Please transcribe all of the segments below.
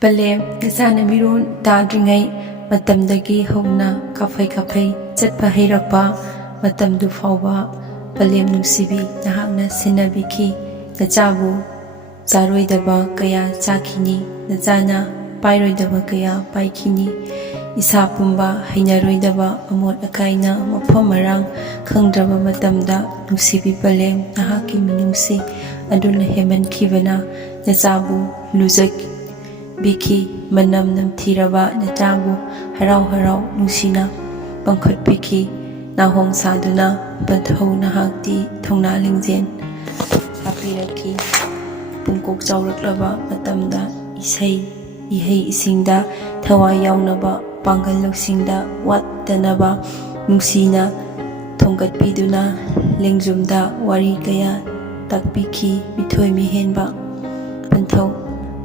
Palem nasana miron tadringai matamdagi hona kafai chatpa heirakpa matamdu fauba palem nungsibi nahakna sinabiki nachabu charoidaba kaya chakini nachana pairoidaba kaya paikini isa pumba hainaroidaba amot akaina mafam marang khangdraba matamda nungsibi palem nahaki minungsi aduna hemankhibana nachabu luzak Biki manam namthiraba nachabu harau nusina pangkhat biki nahong saduna panthau nahakti thongna lingjen hapiraki pungkok chawraklaba matamda isai ihei isingda thawai yaunaba pangal loksingda wattanaba nusina thongkat piduna lengjumda wari kaya takpiki mithoi mihenba panthau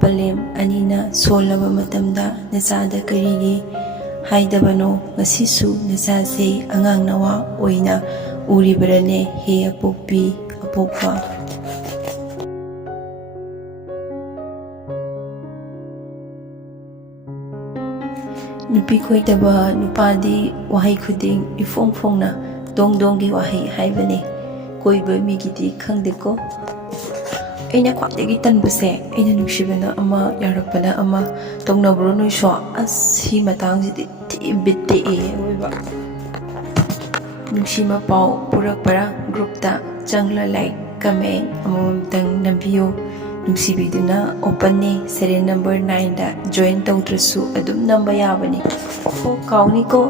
Palem anina solaba matamda nasada karigi haidabano ngasisu nasase angang nawa oina uribarane he apokpi apokpa nupi khoidaba nupadi wahai khuding ifong phongna dongdonggi wahai haibane koiba migidi khangdeko Aina khwategi tanbase aina nungsibana ama yarakpana ama tongnabro noisho asi matangjidi ti bitte oiba nungsima pau purakpara groupta changla like comment amamtang nambiyo nungsibiduna open ne serial number 9 da join tawdrasu adum namba yabani ko kauni ko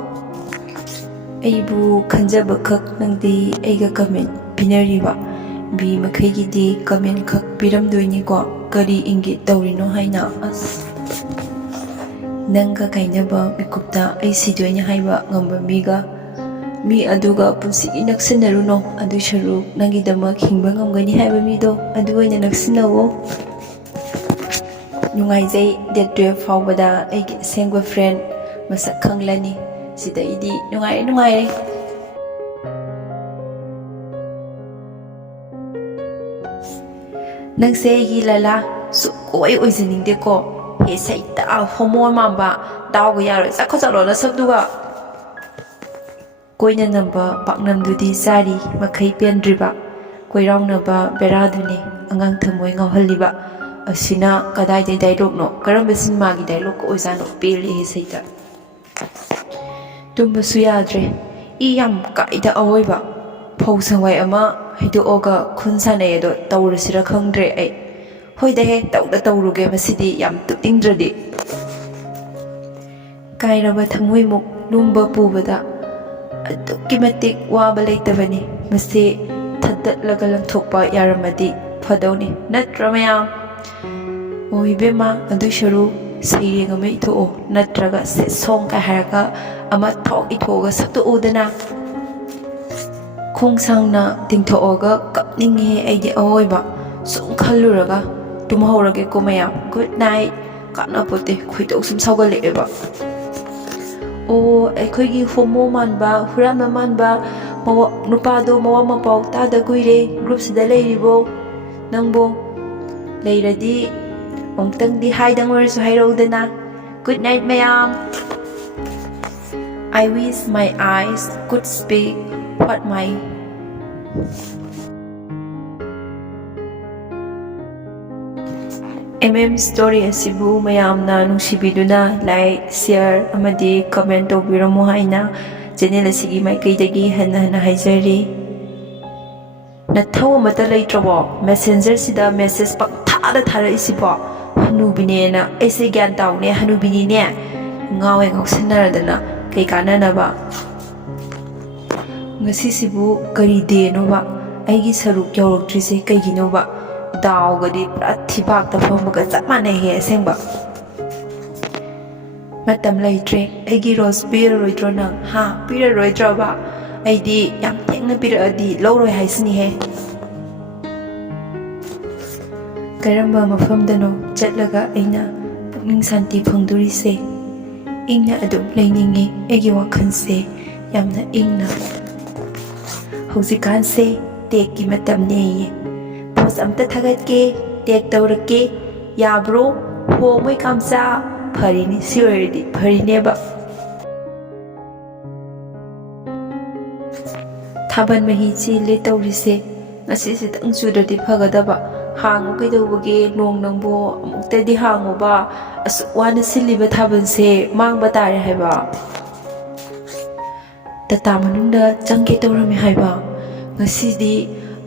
aibu khanjaba khak nangdi aiga comment pinariba Bi makhaigidi comment khak piramdoini ko kari ingit tawrino haina as nanga kainaba mikupta ai sidoina haiba ngamba miga mi aduga punsi inaksinaruno adu sharu nangi damak hingba ngamgani haiba mido adu oina naksinawo nungaijai date 12 faubada aigi sengwa friend masak khanglani sida idi nungai Nangse lala su koi oiziningde ko he saita homo mamba daw yaro sakho chalo na sabduga koina namba paknamdudi sari makhai pendriba koiraunaba beradune angang thamoi ngawhaliba asina kadai dai dialogue no karamba sinma gi dialogue ko oizano peli he saita tumba suyadre I yam kaida awoiba phosangwai ama Hiduoga khunsanay do tawrasira khangdre ai hoida he tawda tawruge masidi yam tutingdradi kairaba thangoi muk lumba pubada adukki matik waba leitabani masi thaddatlaga langthokpa yaramadi phadawni natra mayam oibema adu sharu saireng ama itho natraga se song ka haraka ama thok ithoga sakto udana Khongsangna tingthoga kapninge aidi aoiba sum khalluraga tumhorage ko mayam good night kana pote khoidok sum saugaleba o ekhoigi homo manba hurama manba mawa nupado mawa mapau ta da guire group sida leiribo nangbo leiradi ongtang di haidang warsu hairodana good night mayam I wish my eyes could speak what my story asibu mayamna nungsibiduna like share amadi comment tobiramu haina channel asigi maikaidagi hana haijari nathaw mata leitrobo messenger sida message pak thada thara isibo hanubinena aise gyan tawne hanubini ne ngawe ngoksinnaradana kai kananaba Ngasisibu kari denoba aigi saruk yauroktrise kaiginoba dawgadi prathibak ta phomga chamane he sengba matam leitre aigi rose beer roidrona ha pira roidroba aidi yam tengna pira adi loroi haisni he karamba mafamdano chatlaga aina pukning santi phangdurise ingna adum leiningi aigi wakhanse yamna ingna Housikanse tek ki matam ne post amta thagat ke tek tawrake yabro ho moi kamcha farini si oirdi farineba thaban mahi chi le tawrise ngasi se tang chudadi phagadaba hangu kaidobage nong nangbo amuktadi hangu ba aswana siliba thaban se mangba tare haiba tata manungda changge tawrami haiba ngasidi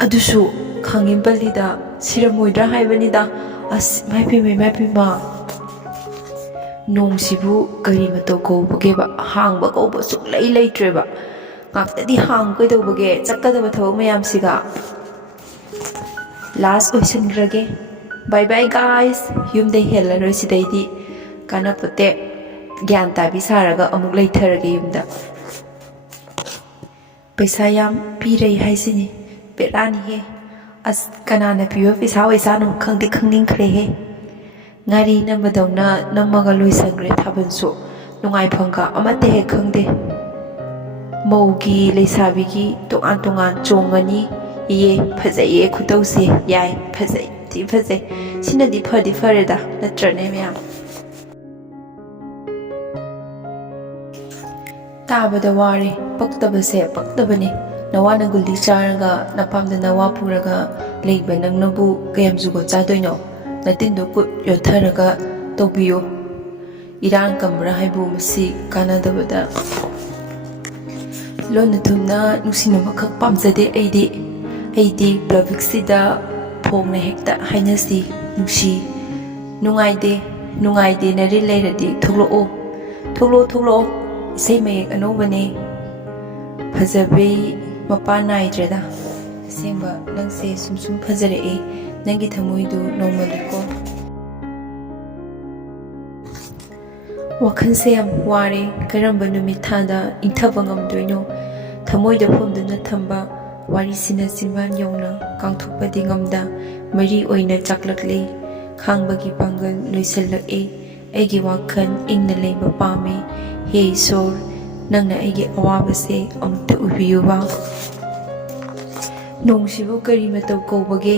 adusu khangim balida siramoidra haibanida as maipi ma nong sibu kari mato ko bageba hangba ko ba suk lai lai treba ngakta di hang ko do bage chakka da batho mayam siga last question grage bye bye guys yum dei hella roi sidai di kana pote gyan ta bi saraga amuk lai tharage yumda paisa yam pi rei haisini berani he as kanana piyo pisa waisa no khangdi khangning khre he ngari namadawna namaga loisangre thabansu nungai phangka amate he khangde maugi leisabigi tongan chongani ye phajaye khutause yai phajai ti phajai sinadi phadi fareda natrane myam tabada wari paktabase paktabani nawana gulli charaga napamda nawa puraga leiba nangnabu kayam jugo chadoino natindu kut yotharaga tobiyo iran kamra haibu masi kanadabada lona thumna nusina makhak pamjade aidi public sida phongna hekta hainasi nusi nungaide na ri leiradi thoglo isai mayek anobane phajabe mapa naidreda sengba nangse sumsum phajare e nangi thamoidu nomaliko wakhanse yam ware karamba numit thada ingthaba ngamdoino thamoida phomduna thamba wari sina simban yongna kangthukpadi ngamda mari oina chaklakle khangbagi pangal loisalak aigi wakhan ingna leiba pame he sor nangna aigi awabase amukta ubiyuba nongsibu kari matau kobage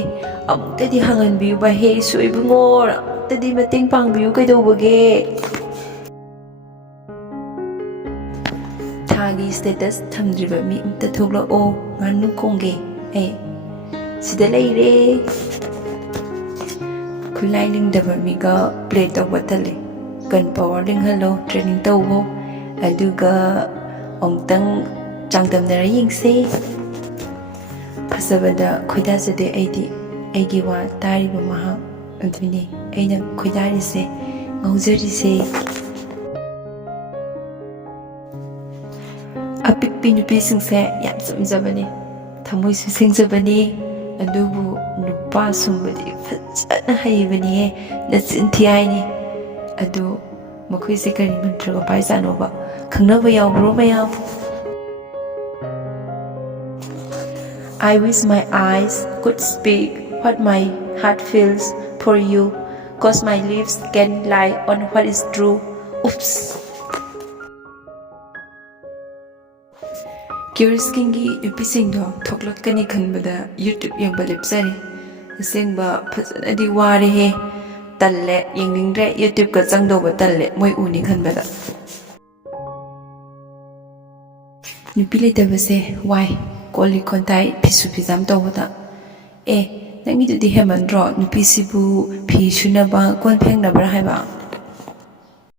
amuktadi hanganbiyuba he soibungor tadi mating pangbiyu kaidobage thagi status thamdriba mi amta thoglao nganu konge sida leire khulai lingdaba miga play tawba tale gun power ling hello training tawbo aduga ongtang changdamnara yingse phasabada khoidasade aigi wa tariba maha aduni aina khoidarise ngaujarise apikpi nupi singse yam samjabani thamoi su singjabani adubu nupa sumbadi fajana haibani natsin thiaini adu makhoi se kari mantra pai janoba khangnaba yawbro mayam I wish my eyes could speak what my heart feels for you, cause my lips can lie on what is true. Oops. Curious Kingi nupisingdo thoklakani khanbada YouTube yengba lepsari asengba phajana di ware he talle yengningre YouTube ka changdoba talle moi uni khanbada nupile tabase why koli kontai pisu pizam tawada nangi dudi hemandro nupisibu phi shunaba kon phengnabra haiba